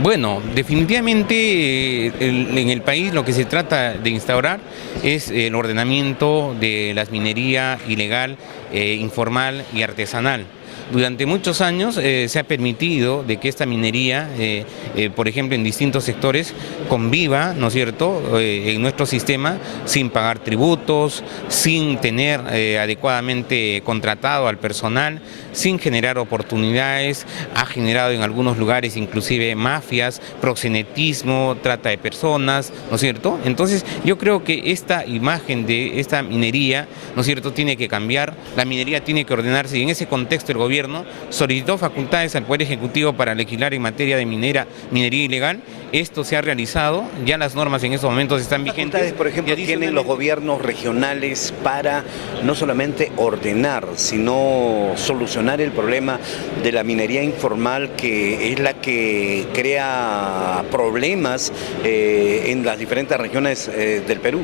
Bueno, definitivamente en el país lo que se trata de instaurar es el ordenamiento de la minería ilegal, informal y artesanal. Durante muchos años se ha permitido de que esta minería, por ejemplo, en distintos sectores, conviva, ¿no es cierto?, en nuestro sistema sin pagar tributos, sin tener adecuadamente contratado al personal, sin generar oportunidades, ha generado en algunos lugares inclusive mafias, proxenetismo, trata de personas, ¿no es cierto? Entonces yo creo que esta imagen de esta minería, ¿no es cierto?, tiene que cambiar, la minería tiene que ordenarse y en ese contexto el gobierno solicitó facultades al Poder Ejecutivo para legislar en materia de minería ilegal. Esto se ha realizado, ya las normas en estos momentos están vigentes. ¿Facultades, por ejemplo, tienen los gobiernos regionales para no solamente ordenar, sino solucionar el problema de la minería informal, que es la que crea problemas en las diferentes regiones del Perú?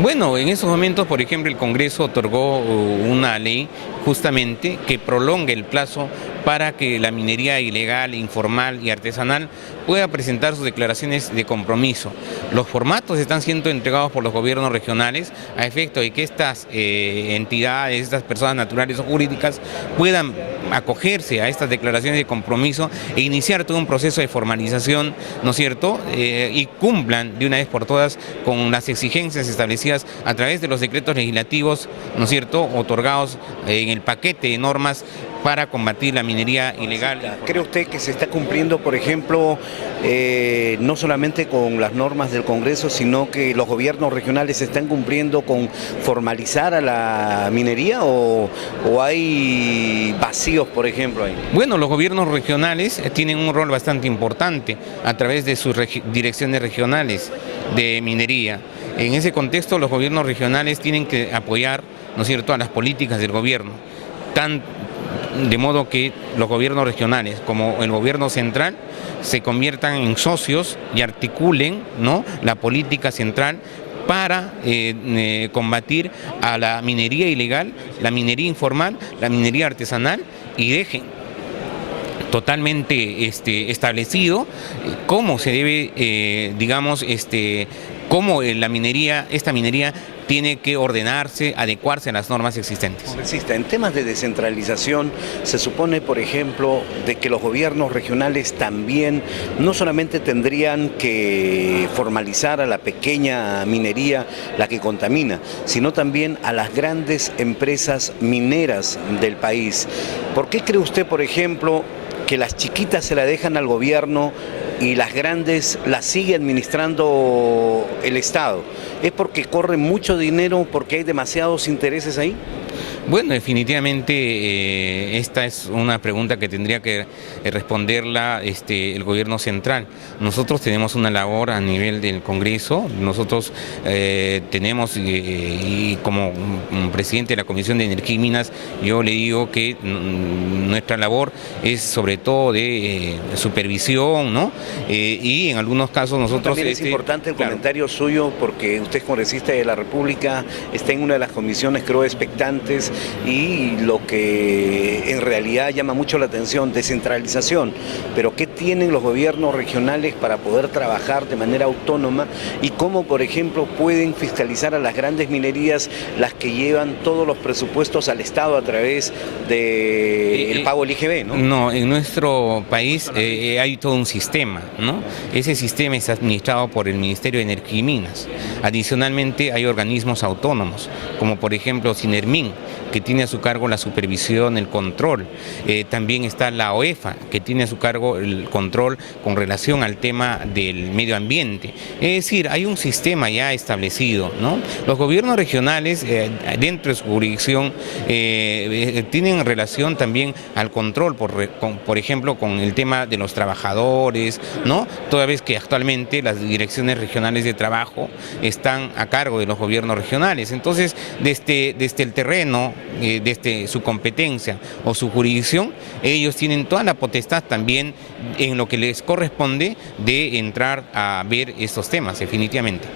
Bueno, en esos momentos, por ejemplo, el Congreso otorgó una ley justamente que prolonga el plazo para que la minería ilegal, informal y artesanal pueda presentar sus declaraciones de compromiso. Los formatos están siendo entregados por los gobiernos regionales a efecto de que estas entidades, estas personas naturales o jurídicas puedan acogerse a estas declaraciones de compromiso e iniciar todo un proceso de formalización, ¿no es cierto?, y cumplan de una vez por todas con las exigencias establecidas a través de los decretos legislativos, ¿no es cierto?, otorgados en el paquete de normas para combatir la minería ilegal. ¿Cree usted que se está cumpliendo, por ejemplo, no solamente con las normas del Congreso, sino que los gobiernos regionales están cumpliendo con formalizar a la minería o hay vacíos, por ejemplo, ahí? Bueno, los gobiernos regionales tienen un rol bastante importante a través de sus direcciones regionales de minería. En ese contexto, los gobiernos regionales tienen que apoyar, ¿no es cierto?, a las políticas del gobierno, de modo que los gobiernos regionales como el gobierno central se conviertan en socios y articulen, ¿no?, la política central para combatir a la minería ilegal, la minería informal, la minería artesanal y dejen totalmente establecido cómo se debe, digamos, cómo esta minería tiene que ordenarse, adecuarse a las normas existentes. En temas de descentralización, se supone, por ejemplo, de que los gobiernos regionales también no solamente tendrían que formalizar a la pequeña minería, la que contamina, sino también a las grandes empresas mineras del país. ¿Por qué cree usted, por ejemplo, que las chiquitas se la dejan al gobierno y las grandes las sigue administrando el Estado? ¿Es porque corre mucho dinero, porque hay demasiados intereses ahí? Bueno, definitivamente esta es una pregunta que tendría que responderla el gobierno central. Nosotros tenemos una labor a nivel del Congreso, nosotros tenemos, y como presidente de la Comisión de Energía y Minas, yo le digo que nuestra labor es sobre todo de supervisión, ¿no? Y en algunos casos nosotros... También es importante el comentario suyo, porque usted es congresista de la República, está en una de las comisiones, creo, expectantes, y lo que en realidad llama mucho la atención, descentralización, pero ¿qué tienen los gobiernos regionales para poder trabajar de manera autónoma y cómo, por ejemplo, pueden fiscalizar a las grandes minerías, las que llevan todos los presupuestos al Estado a través del pago del IGB, ¿no? No, en nuestro país hay todo un sistema, ¿no? Ese sistema es administrado por el Ministerio de Energía y Minas. Adicionalmente hay organismos autónomos, como por ejemplo Sinermin, que tiene a su cargo la supervisión, el control. También está la OEFA, que tiene a su cargo el control con relación al tema del medio ambiente. Es decir, hay un sistema ya establecido, ¿no? Los gobiernos regionales, dentro de su jurisdicción, tienen relación también al control, por ejemplo, con el tema de los trabajadores, ¿no? Toda vez que actualmente las direcciones regionales de trabajo están a cargo de los gobiernos regionales. Entonces, desde el terreno, desde su competencia o su jurisdicción, ellos tienen toda la potestad también en lo que les corresponde de entrar a ver estos temas, definitivamente.